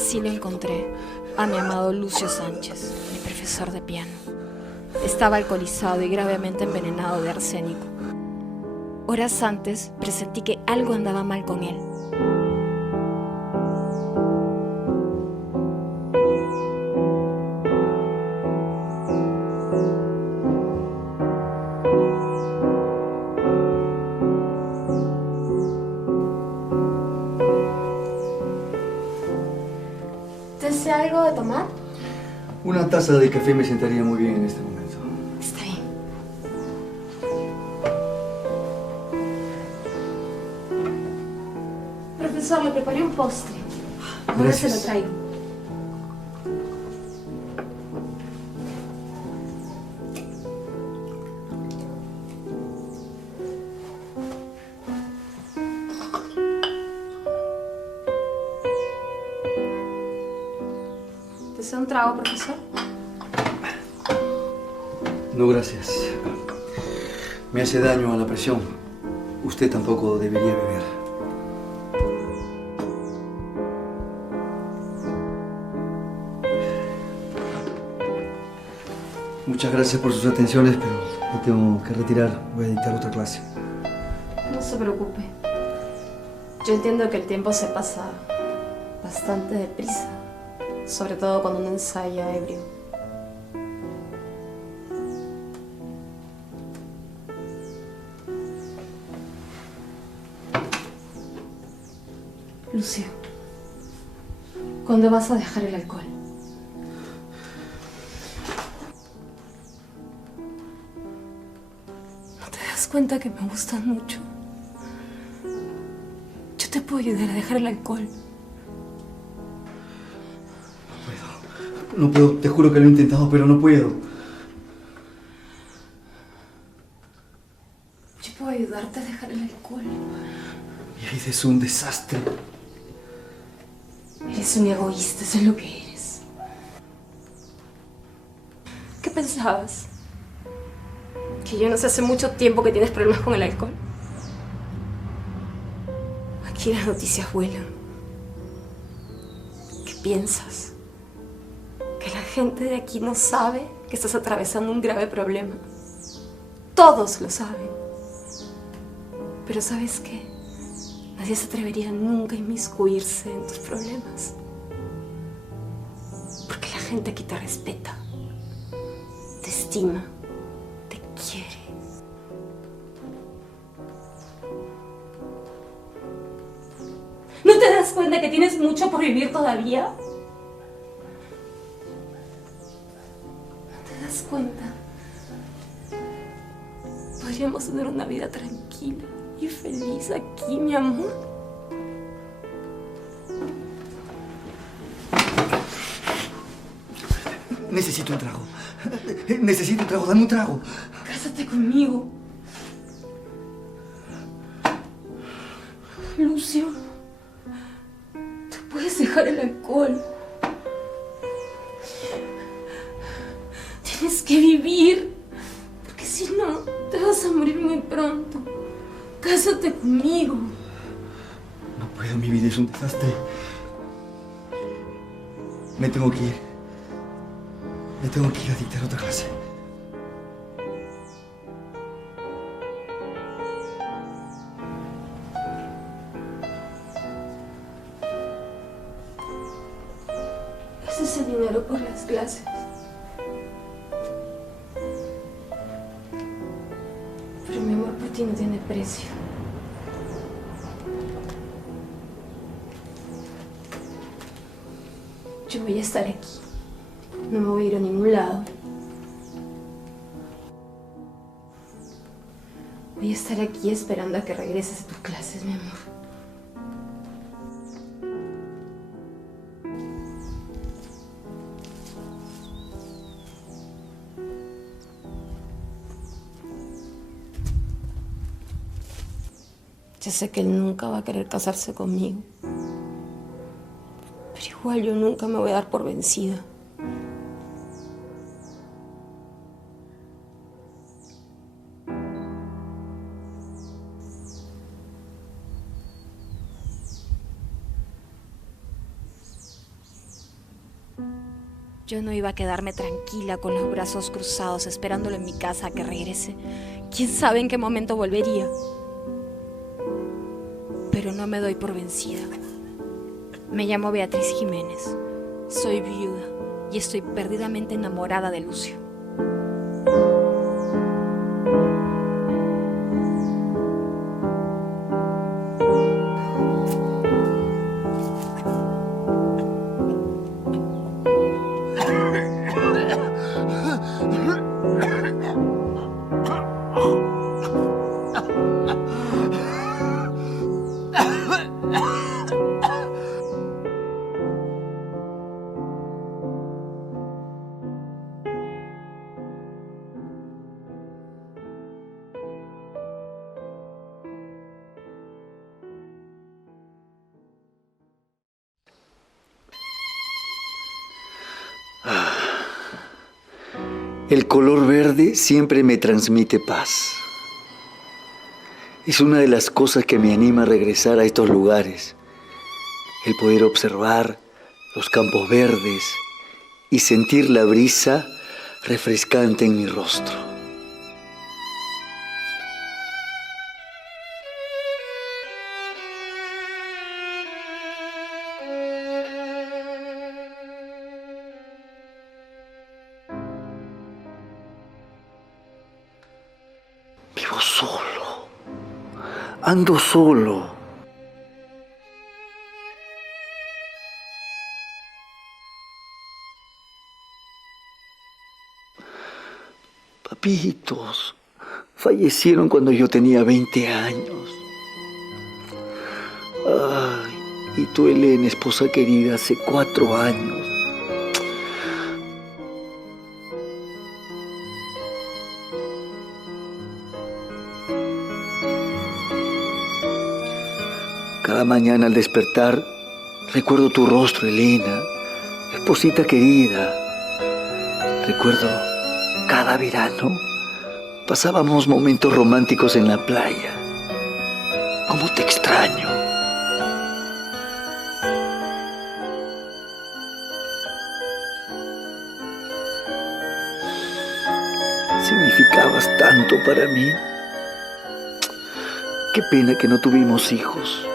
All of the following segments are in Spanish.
Así lo encontré, a mi amado Lucio Sánchez, mi profesor de piano. Estaba alcoholizado y gravemente envenenado de arsénico. Horas antes presentí que algo andaba mal con él. ¿Desea algo de tomar? Una taza de café me sentaría muy bien en este momento. Está bien. Profesor, le preparé un postre. Ahora se lo traigo. ¿Desea un trago, profesor? No, gracias. Me hace daño a la presión. Usted tampoco debería beber. Muchas gracias por sus atenciones, pero me tengo que retirar. Voy a dictar otra clase. No se preocupe. Yo entiendo que el tiempo se pasa bastante deprisa, sobre todo cuando uno ensaya ebrio. Lucio, ¿cuándo vas a dejar el alcohol? ¿No te das cuenta que me gustas mucho? Yo te puedo ayudar a dejar el alcohol. No puedo, te juro que lo he intentado, pero no puedo. Yo puedo ayudarte a dejar el alcohol. Mi vida es un desastre. Eres un egoísta, eso es lo que eres. ¿Qué pensabas? ¿Que yo no sé hace mucho tiempo que tienes problemas con el alcohol? Aquí las noticias vuelan. ¿Qué piensas? ¿Que la gente de aquí no sabe que estás atravesando un grave problema? Todos lo saben. Pero ¿sabes qué? Nadie se atrevería nunca a inmiscuirse en tus problemas. Porque la gente aquí te respeta, te estima, te quiere. ¿No te das cuenta que tienes mucho por vivir todavía? ¿No te das cuenta? Podríamos tener una vida tranquila y feliz aquí, mi amor. Necesito un trago. Necesito un trago, dame un trago. Cásate conmigo. Lucio, tú puedes dejar el alcohol. Tienes que vivir, porque si no, te vas a morir muy pronto. Cásate conmigo. No puedo, mi vida es un desastre. Me tengo que ir. Me tengo que ir a dictar otra clase. Ese es el dinero por las clases. Pero mi amor por ti no tiene precio. Yo voy a estar aquí. No me voy a ir a ningún lado. Voy a estar aquí esperando a que regreses a tus clases, mi amor. Yo sé que él nunca va a querer casarse conmigo. Pero igual yo nunca me voy a dar por vencida. Yo no iba a quedarme tranquila con los brazos cruzados esperándolo en mi casa a que regrese. ¿Quién sabe en qué momento volvería? Pero no me doy por vencida. Me llamo Beatriz Jiménez. Soy viuda y estoy perdidamente enamorada de Lucio. El color verde siempre me transmite paz. Es una de las cosas que me anima a regresar a estos lugares. El poder observar los campos verdes y sentir la brisa refrescante en mi rostro. Vivo solo. Ando solo. Papitos fallecieron cuando yo tenía 20 años. Ay, y tú, Elena, esposa querida, hace 4 años. Cada mañana al despertar, recuerdo tu rostro, Elena, esposita querida. Recuerdo cada verano, pasábamos momentos románticos en la playa. ¿Cómo te extraño? Significabas tanto para mí. Qué pena que no tuvimos hijos.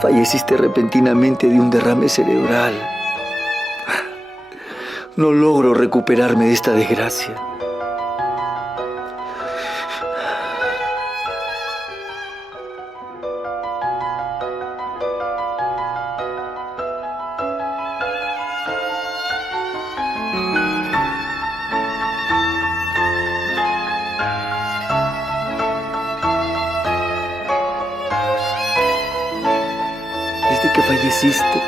Falleciste repentinamente de un derrame cerebral. No logro recuperarme de esta desgracia. Desde que falleciste,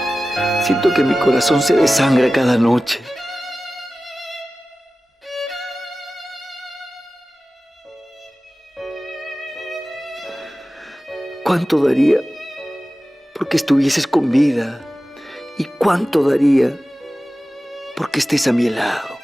siento que mi corazón se desangra cada noche. ¿Cuánto daría porque estuvieses con vida? ¿Y cuánto daría porque estés a mi lado?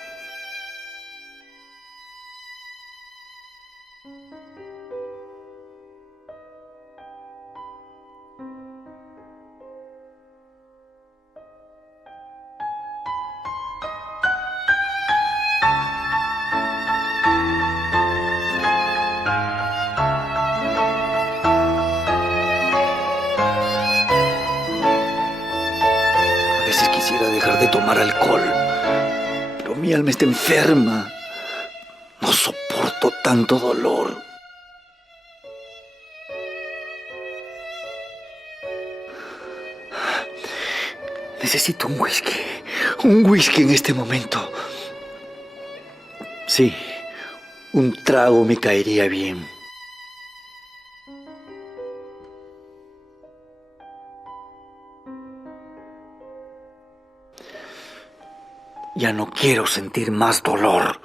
A veces quisiera dejar de tomar alcohol, pero mi alma está enferma. No soporto tanto dolor. Necesito un whisky en este momento. Sí, un trago me caería bien. Ya no quiero sentir más dolor.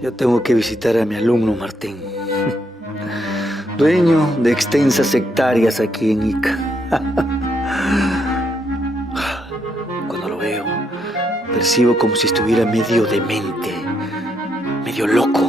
Yo tengo que visitar a mi alumno Martín, dueño de extensas hectáreas aquí en Ica. Cuando lo veo, percibo como si estuviera medio demente, medio loco.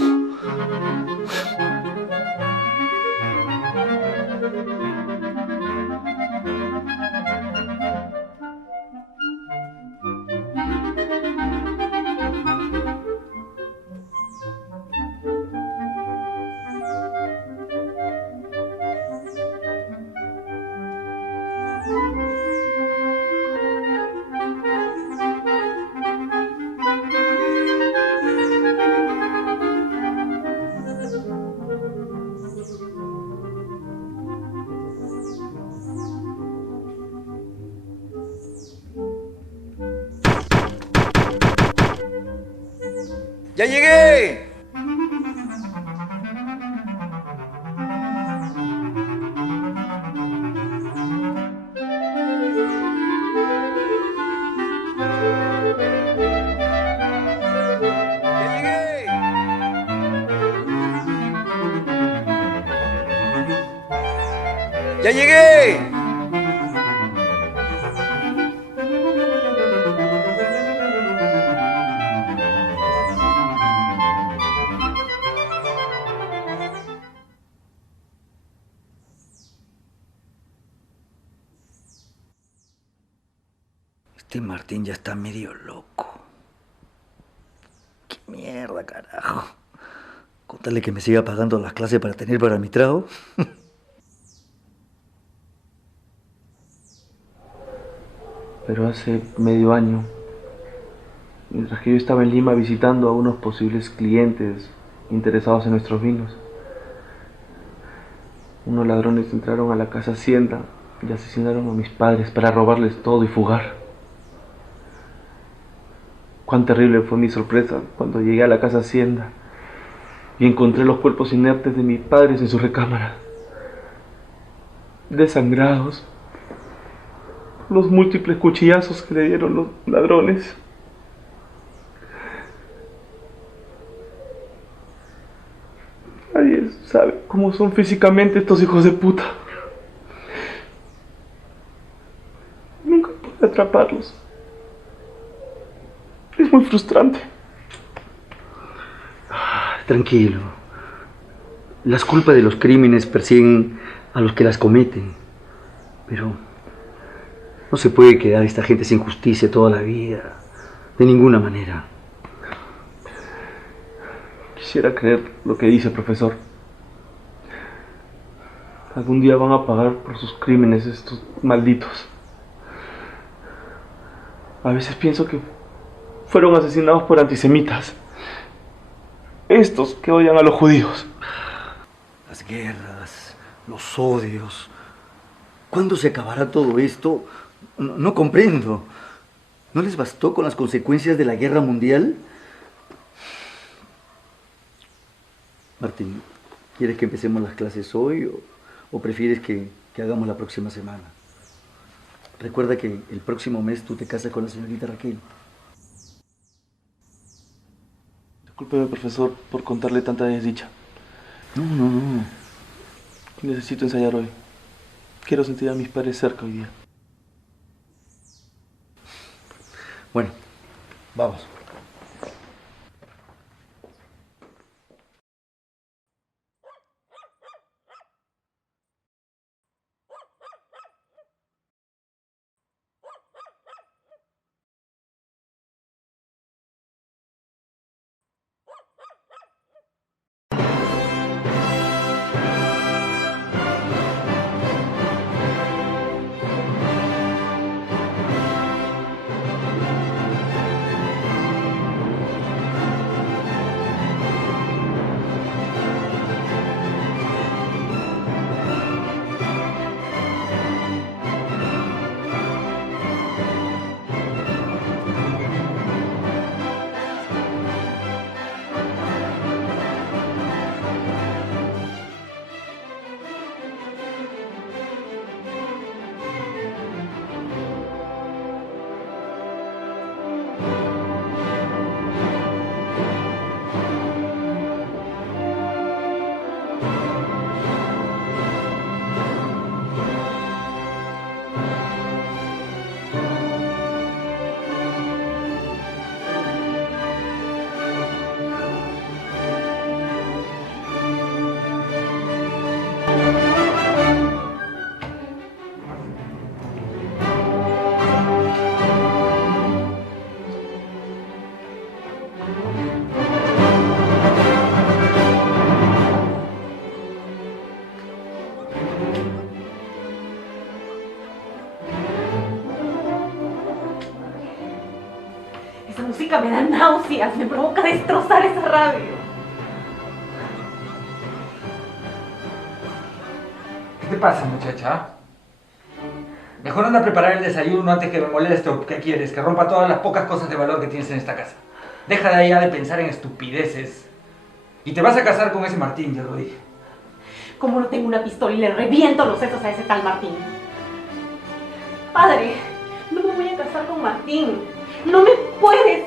¡Ya llegué! ¡Ya llegué! Este Martín ya está medio loco. ¡Qué mierda, carajo! Contarle que me siga pagando las clases para tener para mi trago. Pero hace medio año, mientras que yo estaba en Lima visitando a unos posibles clientes interesados en nuestros vinos, unos ladrones entraron a la casa Hacienda y asesinaron a mis padres para robarles todo y fugar. Cuán terrible fue mi sorpresa cuando llegué a la casa Hacienda y encontré los cuerpos inertes de mis padres en su recámara, desangrados, los múltiples cuchillazos que le dieron los ladrones. Nadie sabe cómo son físicamente estos hijos de puta. Nunca pude atraparlos. Es muy frustrante. Tranquilo. Las culpas de los crímenes persiguen a los que las cometen. Pero no se puede quedar esta gente sin justicia toda la vida. De ninguna manera. Quisiera creer lo que dice, profesor. Algún día van a pagar por sus crímenes estos malditos. A veces pienso que fueron asesinados por antisemitas. Estos que odian a los judíos. Las guerras, los odios. ¿Cuándo se acabará todo esto? No comprendo. ¿No les bastó con las consecuencias de la guerra mundial? Martín, ¿quieres que empecemos las clases hoy o prefieres que que hagamos la próxima semana. Recuerda que el próximo mes tú te casas con la señorita Raquel. Discúlpeme, profesor, por contarle tanta desdicha. No. Necesito ensayar hoy. Quiero sentir a mis padres cerca hoy día. Bueno, vamos. Esa música me da náuseas, me provoca destrozar esa radio. ¿Qué te pasa, muchacha? Mejor anda a preparar el desayuno antes que me moleste. ¿O qué quieres? Que rompa todas las pocas cosas de valor que tienes en esta casa. Deja de allá de pensar en estupideces. Y te vas a casar con ese Martín, ya lo dije. Como no tengo una pistola y le reviento los sesos a ese tal Martín. Padre, no me voy a casar con Martín. No me puedes.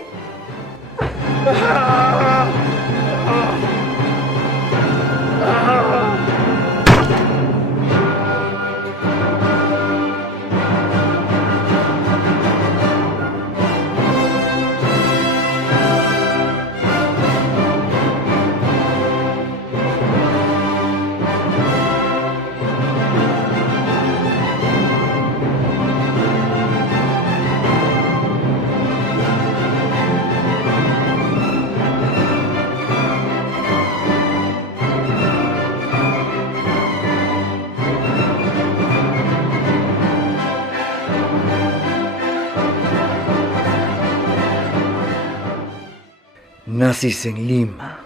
Nazis en Lima,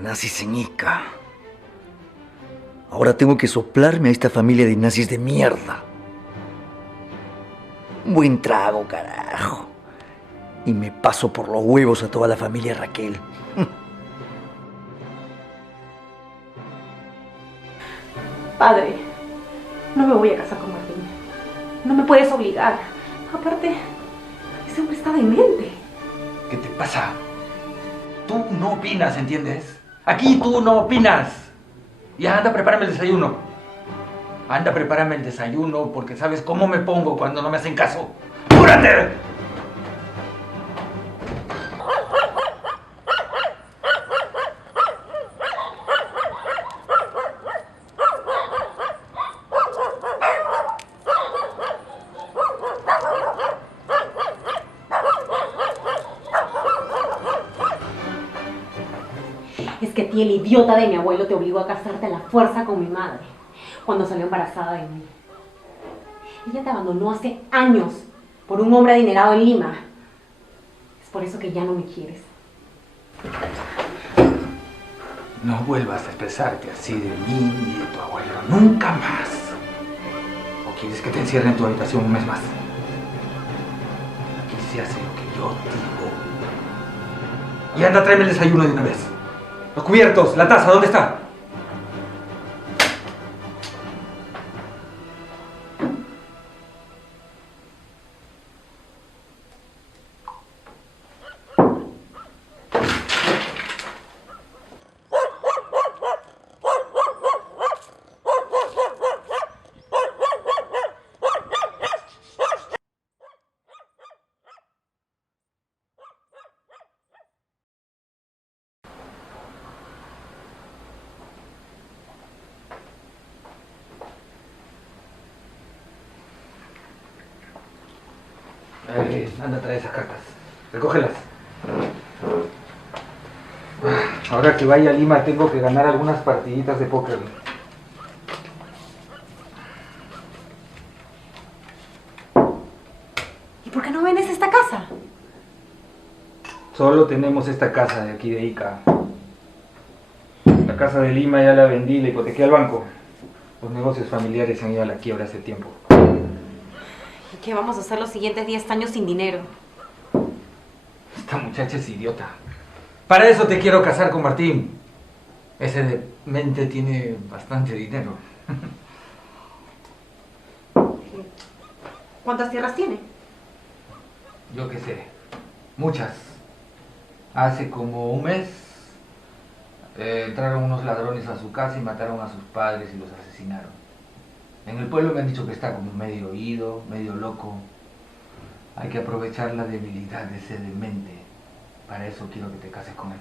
nazis en Ica. Ahora tengo que soplarme a esta familia de nazis de mierda. Un buen trago, carajo. Y me paso por los huevos a toda la familia Raquel. Padre, no me voy a casar con Martín. No me puedes obligar. Aparte, ese hombre está demente. ¿Qué te pasa? Tú no opinas, ¿entiendes? Aquí tú no opinas. Ya, anda, prepárame el desayuno. Anda, prepárame el desayuno porque sabes cómo me pongo cuando no me hacen caso. ¡Apúrate! Es que a ti el idiota de mi abuelo te obligó a casarte a la fuerza con mi madre cuando salió embarazada de mí. Ella te abandonó hace años por un hombre adinerado en Lima. Es por eso que ya no me quieres. No vuelvas a expresarte así de mí ni de tu abuelo. Nunca más. ¿O quieres que te encierre en tu habitación un mes más? Aquí se hace lo que yo digo. Y anda, tráeme el desayuno de una vez. Los cubiertos, la taza, ¿dónde está? Ándale, anda a traer esas cartas. Recógelas. Ahora que vaya a Lima tengo que ganar algunas partiditas de póker. ¿Y por qué no vendes esta casa? Solo tenemos esta casa de aquí de Ica. La casa de Lima ya la vendí, la hipotequé al banco. Los negocios familiares se han ido a la quiebra hace tiempo. ¿Y qué vamos a hacer los siguientes 10 años sin dinero? Esta muchacha es idiota. Para eso te quiero casar con Martín. Ese de mente tiene bastante dinero. ¿Cuántas tierras tiene? Yo qué sé. Muchas. Hace como un mes entraron unos ladrones a su casa y mataron a sus padres y los asesinaron. En el pueblo me han dicho que está como medio oído, medio loco. Hay que aprovechar la debilidad de ese demente. Para eso quiero que te cases con él.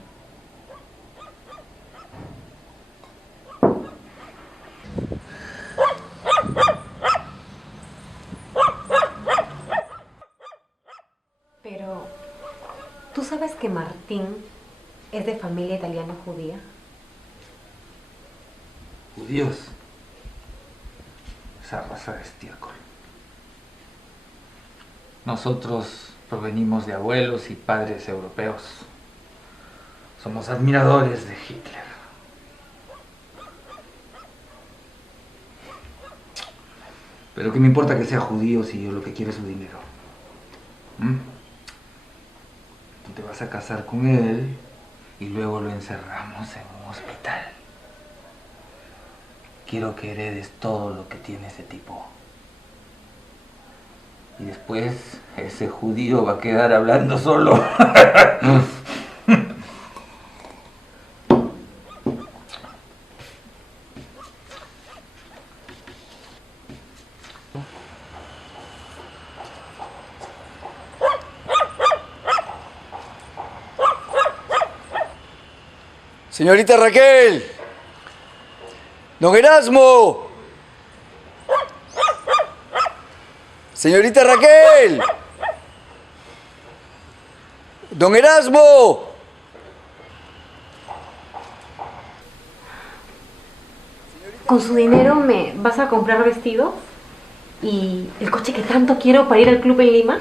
Pero, ¿tú sabes que Martín es de familia italiano-judía? Judíos. Esa raza de estiércol. Nosotros provenimos de abuelos y padres europeos. Somos admiradores de Hitler. Pero ¿qué me importa que sea judío si yo lo que quiero es su dinero? Tú te vas a casar con él y luego lo encerramos en un hospital. Quiero que heredes todo lo que tiene ese tipo. Y después ese judío va a quedar hablando solo. Señorita Raquel. Don Erasmo. Señorita Raquel. Don Erasmo. ¿Con su dinero me vas a comprar vestidos? ¿Y el coche que tanto quiero para ir al club en Lima?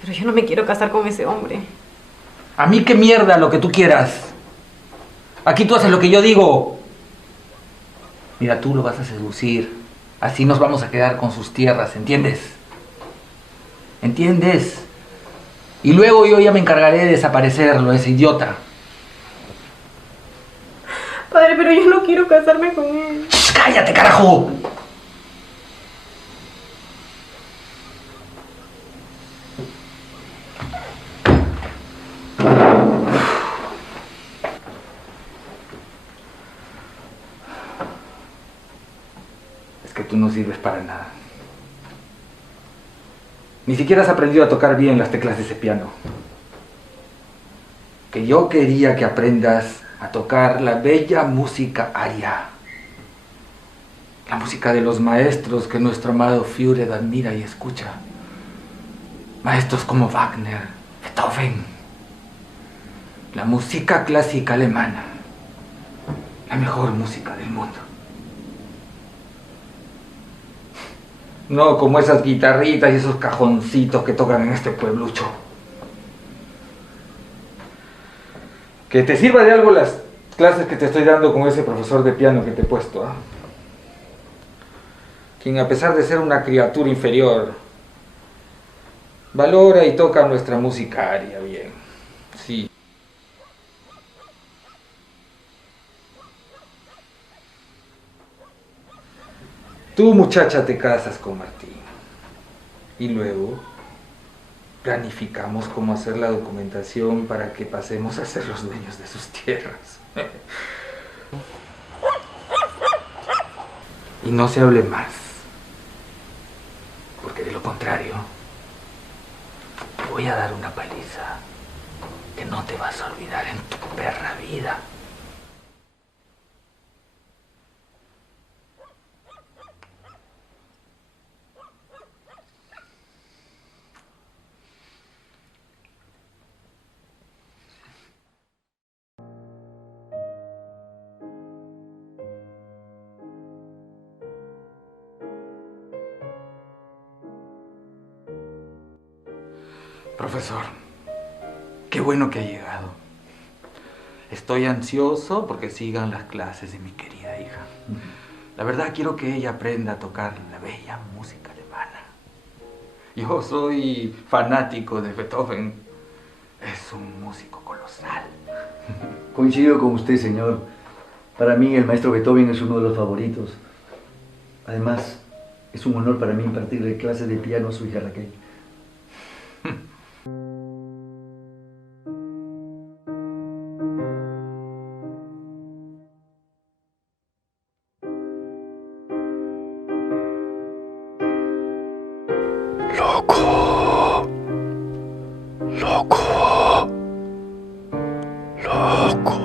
Pero yo no me quiero casar con ese hombre. A mí qué mierda lo que tú quieras. Aquí tú haces lo que yo digo. Mira, tú lo vas a seducir. Así nos vamos a quedar con sus tierras, ¿entiendes? ¿Entiendes? Y luego yo ya me encargaré de desaparecerlo, ese idiota. Padre, pero yo no quiero casarme con él. ¡Shh, cállate, carajo! Es que tú no sirves para nada. Ni siquiera has aprendido a tocar bien las teclas de ese piano. Que yo quería que aprendas a tocar la bella música aria. La música de los maestros que nuestro amado Führer admira y escucha. Maestros como Wagner, Beethoven. La música clásica alemana. La mejor música del mundo. No como esas guitarritas y esos cajoncitos que tocan en este pueblucho. Que te sirva de algo las clases que te estoy dando con ese profesor de piano que te he puesto, ¿eh? Quien a pesar de ser una criatura inferior, valora y toca nuestra música aria bien. Sí. Tú, muchacha, te casas con Martín. Y luego planificamos cómo hacer la documentación para que pasemos a ser los dueños de sus tierras. Y no se hable más. Porque de lo contrario, te voy a dar una paliza que no te vas a olvidar en tu perra vida. Profesor, qué bueno que ha llegado. Estoy ansioso porque sigan las clases de mi querida hija. La verdad quiero que ella aprenda a tocar la bella música alemana. Yo soy fanático de Beethoven. Es un músico colosal. Coincido con usted, señor. Para mí el maestro Beethoven es uno de los favoritos. Además, es un honor para mí impartirle clases de piano a su hija Raquel. Loco. Loco. Loco.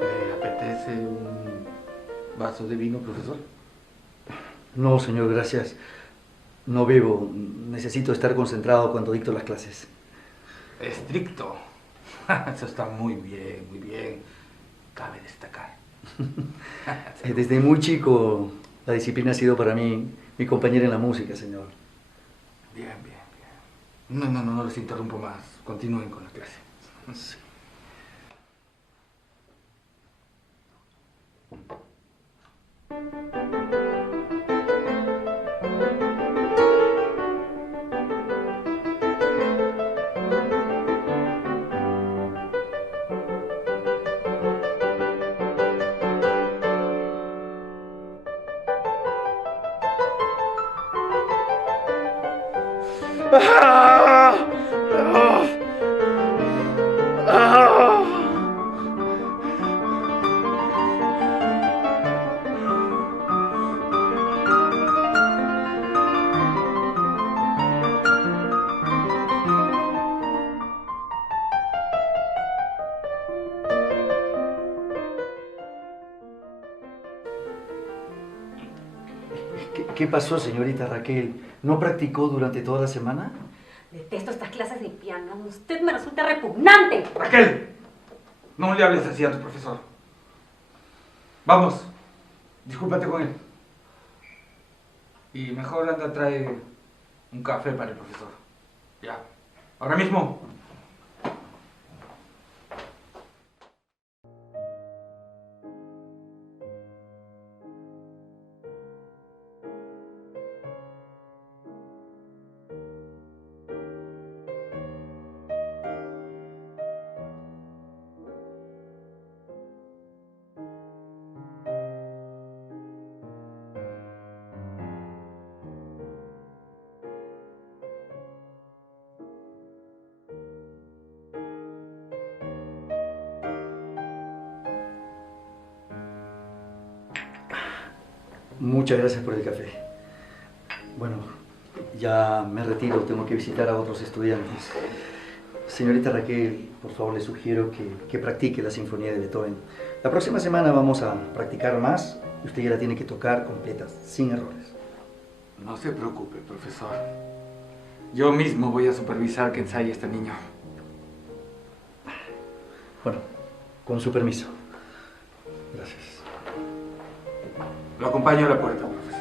¿Le apetece un vaso de vino, profesor? No, señor, gracias. No bebo. Necesito estar concentrado cuando dicto las clases. Estricto. Eso está muy bien, muy bien. Cabe destacar. Desde muy chico, la disciplina ha sido para mí mi compañera en la música, señor. Bien, bien, bien. No les interrumpo más. Continúen con la clase. Sí. ¿Qué pasó, señorita Raquel? ¿No practicó durante toda la semana? Detesto estas clases de piano. Usted me resulta repugnante. ¡Raquel! No le hables así a tu profesor. Vamos, discúlpate con él. Y mejor anda, trae un café para el profesor. Ya, ahora mismo. Muchas gracias por el café. Bueno, ya me retiro, tengo que visitar a otros estudiantes. Señorita Raquel, por favor le sugiero que practique la Sinfonía de Beethoven. La próxima semana vamos a practicar más y usted ya la tiene que tocar completa, sin errores. No se preocupe, profesor. Yo mismo voy a supervisar que ensaye este niño. Bueno, con su permiso. Gracias. Lo acompaño a la puerta, profesor.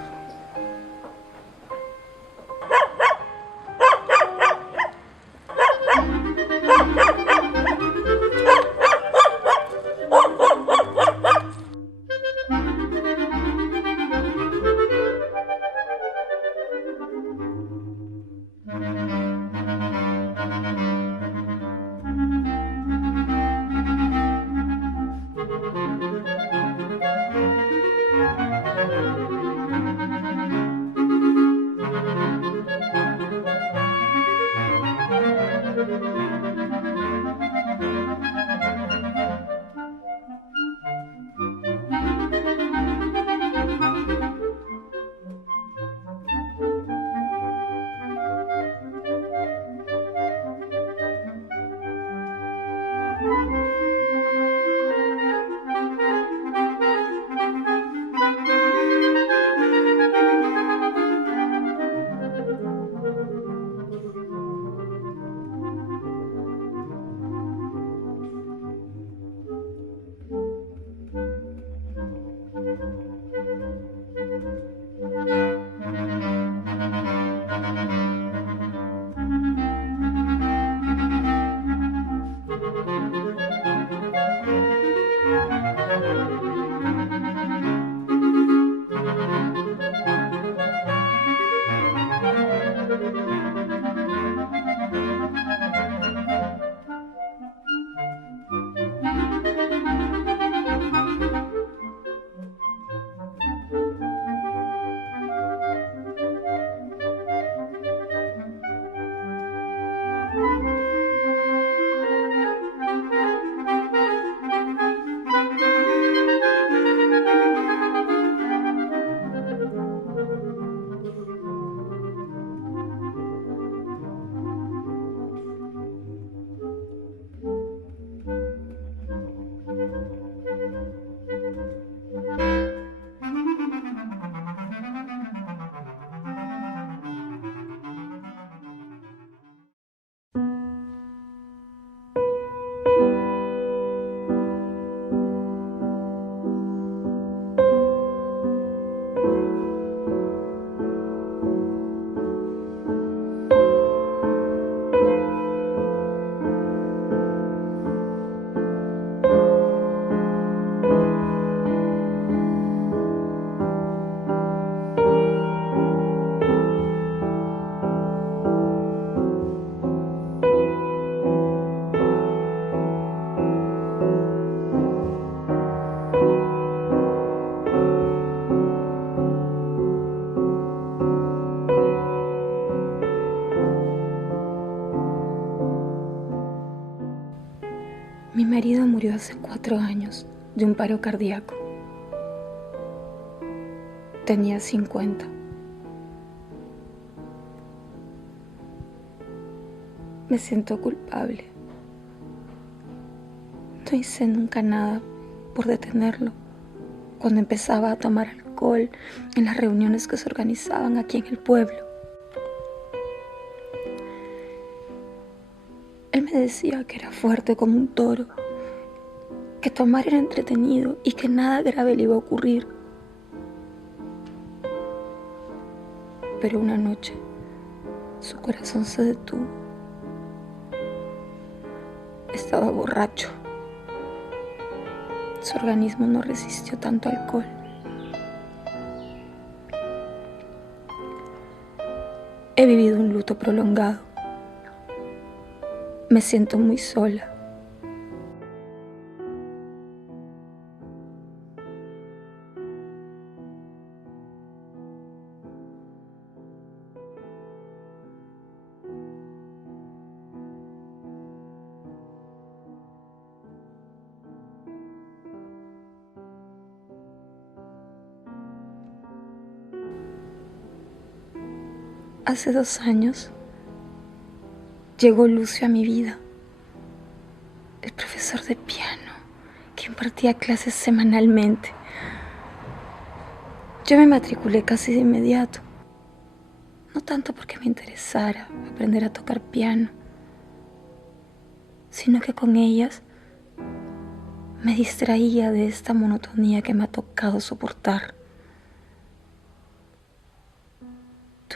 Mi marido murió hace 4 años de un paro cardíaco. Tenía 50. Me siento culpable. No hice nunca nada por detenerlo cuando empezaba a tomar alcohol en las reuniones que se organizaban aquí en el pueblo. Él me decía que era fuerte como un toro, que tomar era entretenido y que nada grave le iba a ocurrir. Pero una noche, su corazón se detuvo. Estaba borracho. Su organismo no resistió tanto alcohol. He vivido un luto prolongado. Me siento muy sola. Hace 2 años llegó Lucio a mi vida, el profesor de piano que impartía clases semanalmente. Yo me matriculé casi de inmediato, no tanto porque me interesara aprender a tocar piano, sino que con ellas me distraía de esta monotonía que me ha tocado soportar.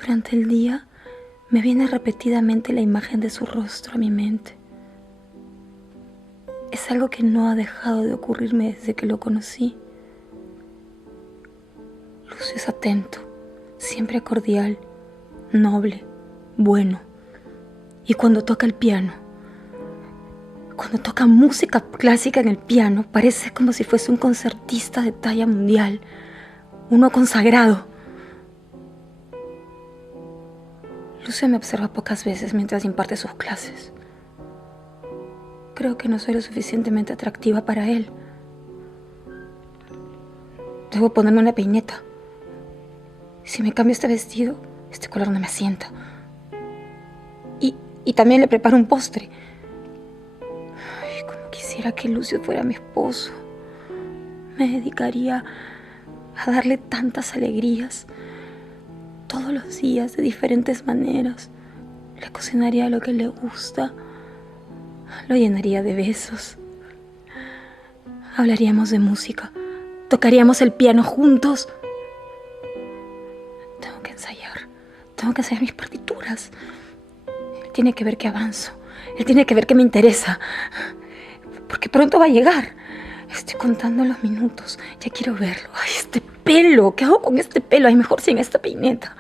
Durante el día me viene repetidamente la imagen de su rostro a mi mente. Es algo que no ha dejado de ocurrirme desde que lo conocí. Lucio es atento, siempre cordial, noble, bueno. Y cuando toca el piano, cuando toca música clásica en el piano, parece como si fuese un concertista de talla mundial, uno consagrado. Lucio me observa pocas veces mientras imparte sus clases. Creo que no soy lo suficientemente atractiva para él. Debo ponerme una peineta. Si me cambio este vestido, este color no me asienta. Y también le preparo un postre. Ay, como quisiera que Lucio fuera mi esposo. Me dedicaría a darle tantas alegrías. Todos los días, de diferentes maneras. Le cocinaría lo que le gusta. Lo llenaría de besos. Hablaríamos de música. Tocaríamos el piano juntos. Tengo que ensayar mis partituras. Él tiene que ver que avanzo. Él tiene que ver que me interesa. Porque pronto va a llegar. Estoy contando los minutos. Ya quiero verlo. Ay, este pelo. ¿Qué hago con este pelo? Ay, mejor sin esta peineta.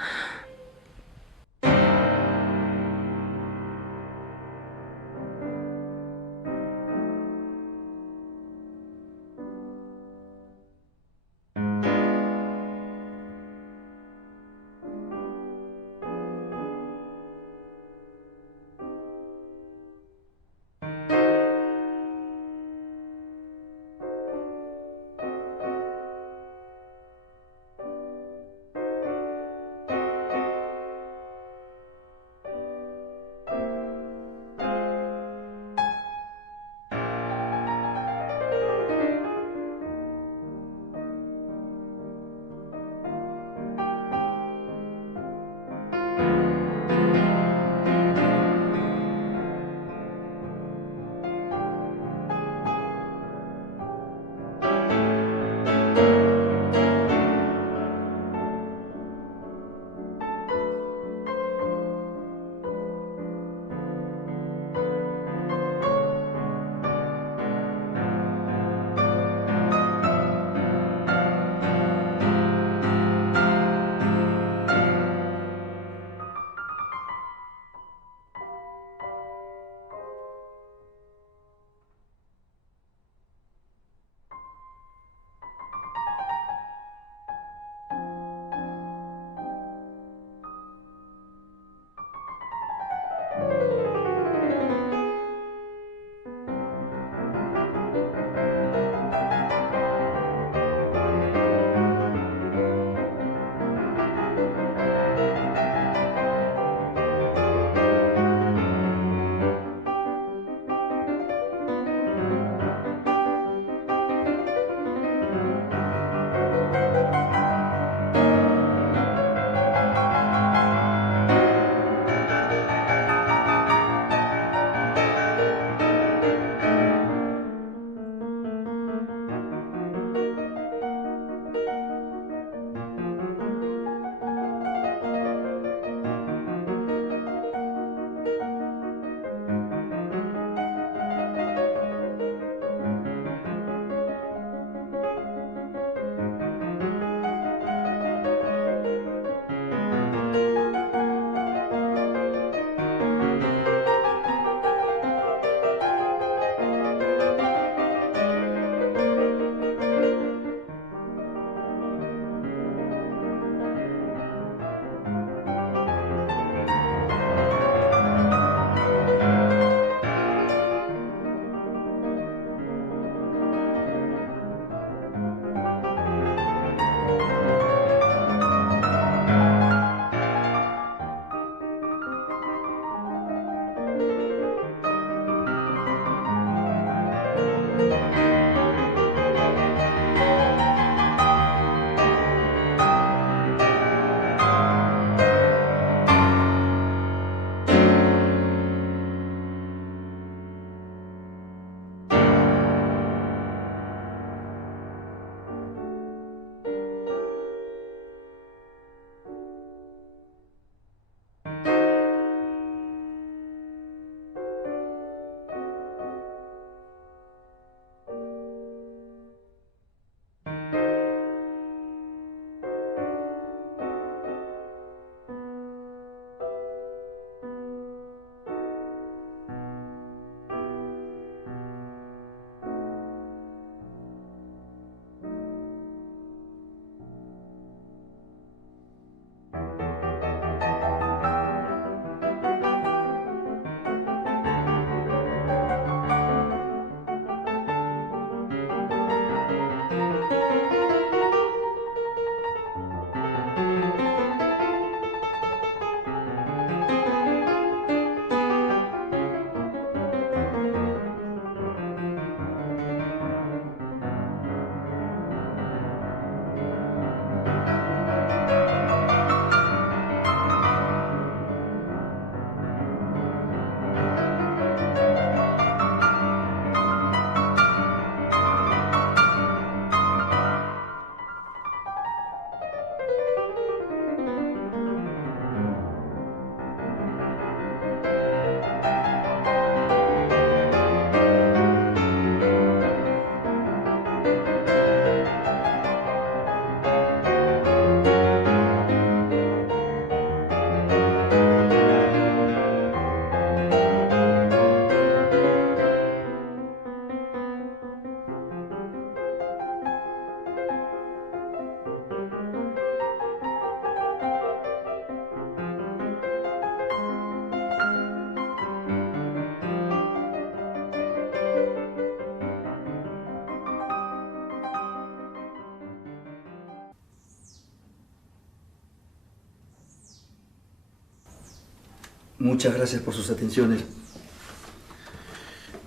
Muchas gracias por sus atenciones.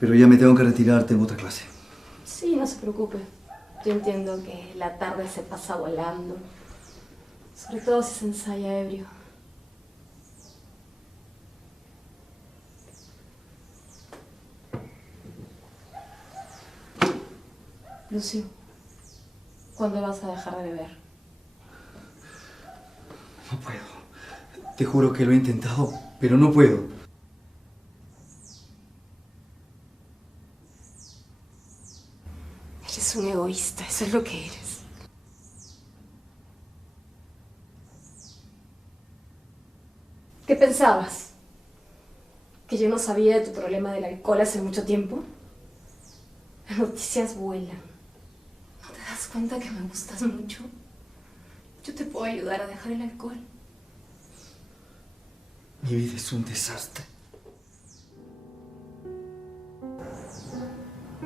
Pero ya me tengo que retirar, tengo otra clase. Sí, no se preocupe. Yo entiendo que la tarde se pasa volando. Sobre todo si se ensaya ebrio. Lucio, ¿cuándo vas a dejar de beber? No puedo. Te juro que lo he intentado, pero no puedo. Eres un egoísta, eso es lo que eres. ¿Qué pensabas? ¿Que yo no sabía de tu problema del alcohol hace mucho tiempo? Las noticias vuelan. ¿No te das cuenta que me gustas mucho? Yo te puedo ayudar a dejar el alcohol. Mi vida es un desastre.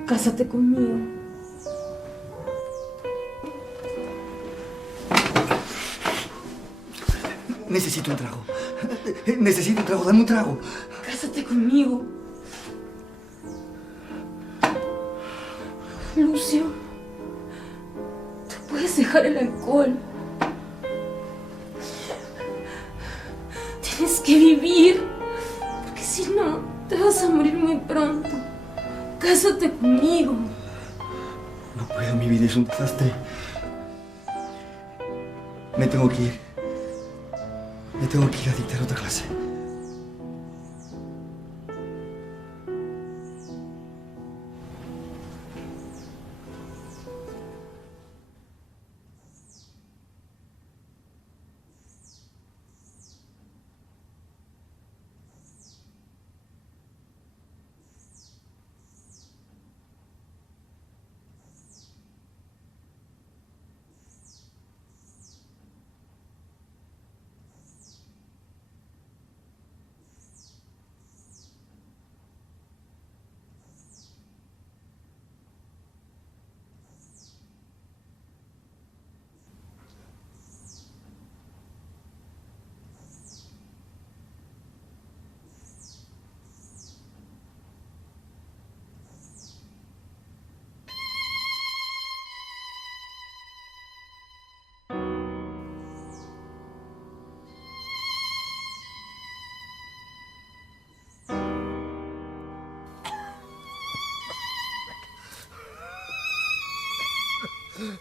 Cásate conmigo. Necesito un trago. Necesito un trago, dame un trago. Cásate conmigo. Lucio, tú puedes dejar el alcohol. Tienes que vivir, porque si no, te vas a morir muy pronto. Cásate conmigo. No puedo, mi vida es un desastre. Me tengo que ir. Me tengo que ir a dictar otra clase. Muchas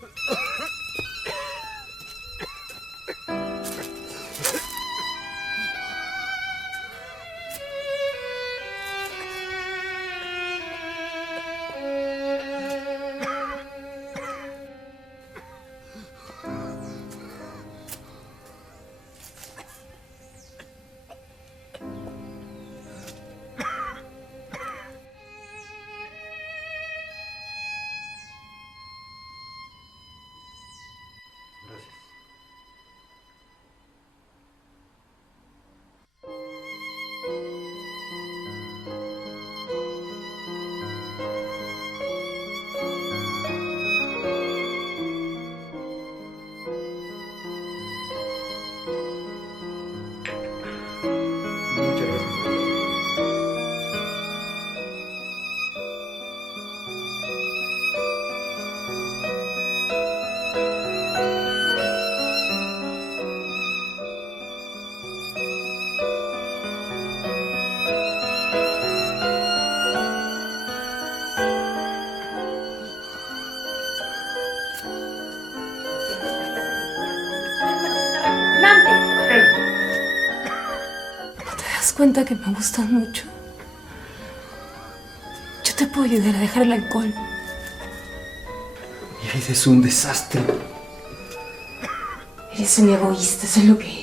gracias. ¿No te das cuenta que me gustas mucho? Yo te puedo ayudar a dejar el alcohol. Mi vida es un desastre. Eres un egoísta, eso es lo que eres.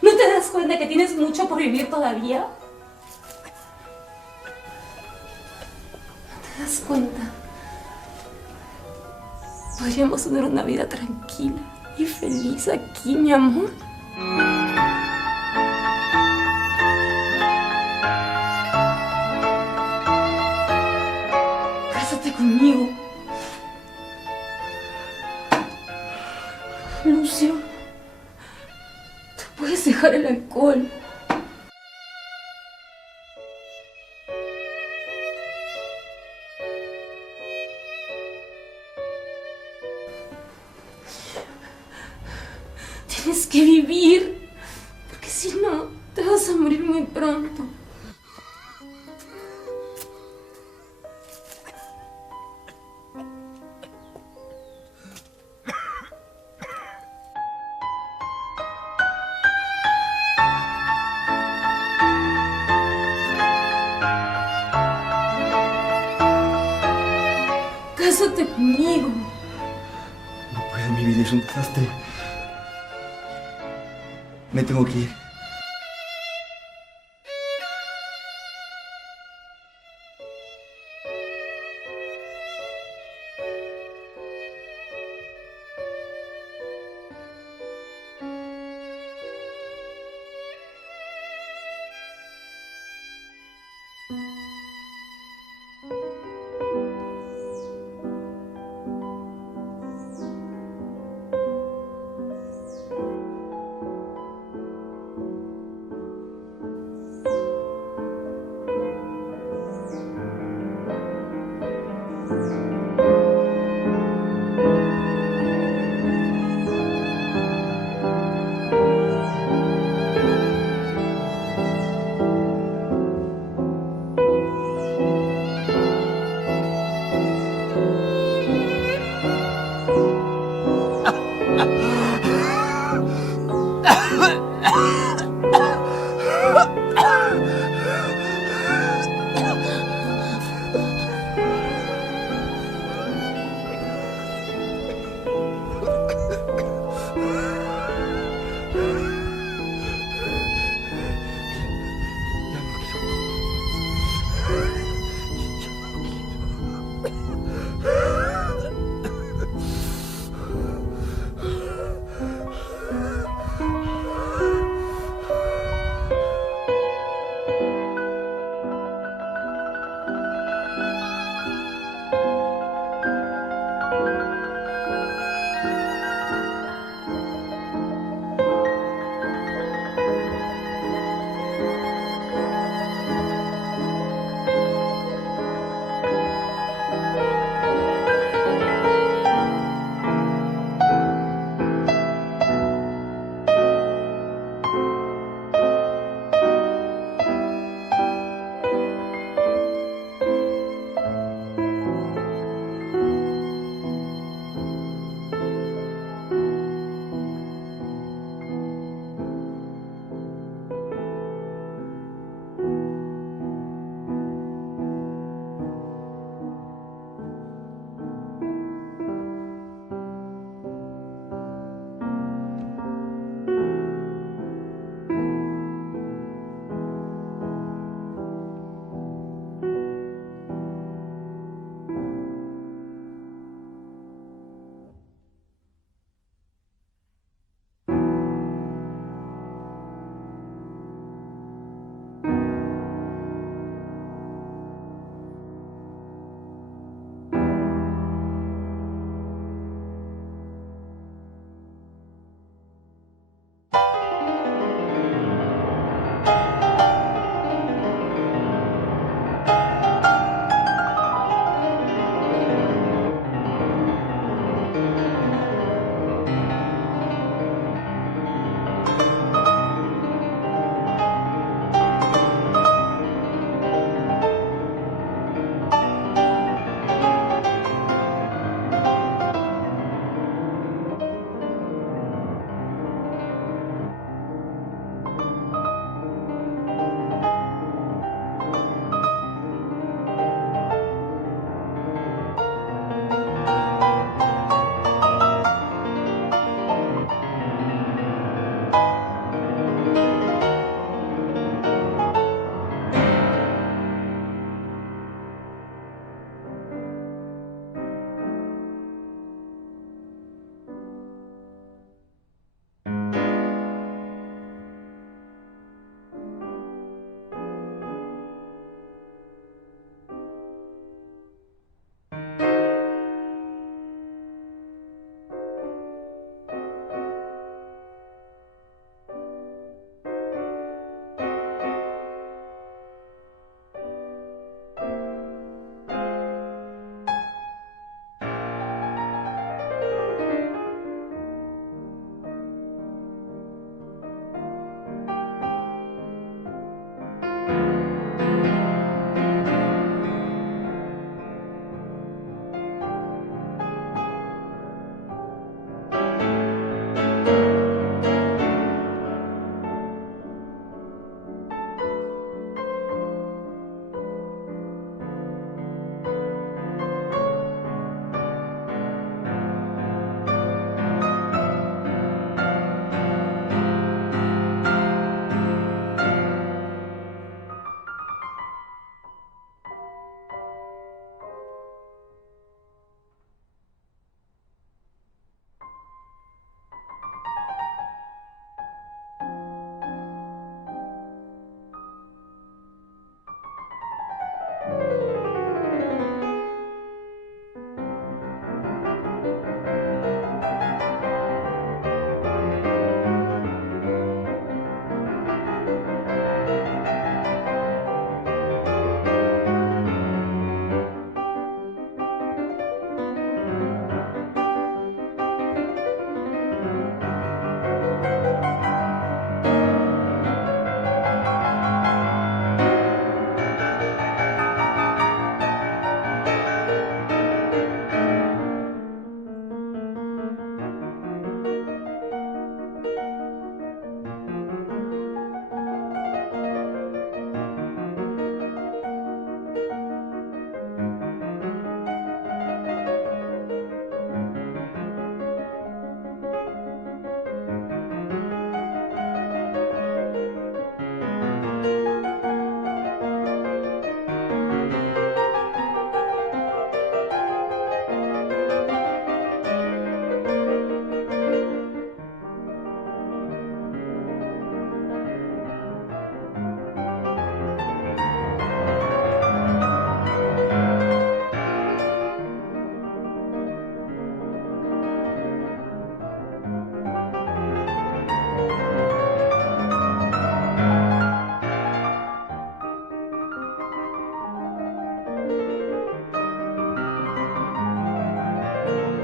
¿No te das cuenta que tienes mucho por vivir todavía? ¿No te das cuenta? Podríamos tener una vida tranquila y feliz aquí, mi amor. Cásate conmigo. Lucio, tú puedes dejar el alcohol. Tienes que vivir, porque si no, te vas a morir muy pronto. Cásate conmigo. No puedo, mi vida es un desastre. Me tengo que ir.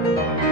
Thank you.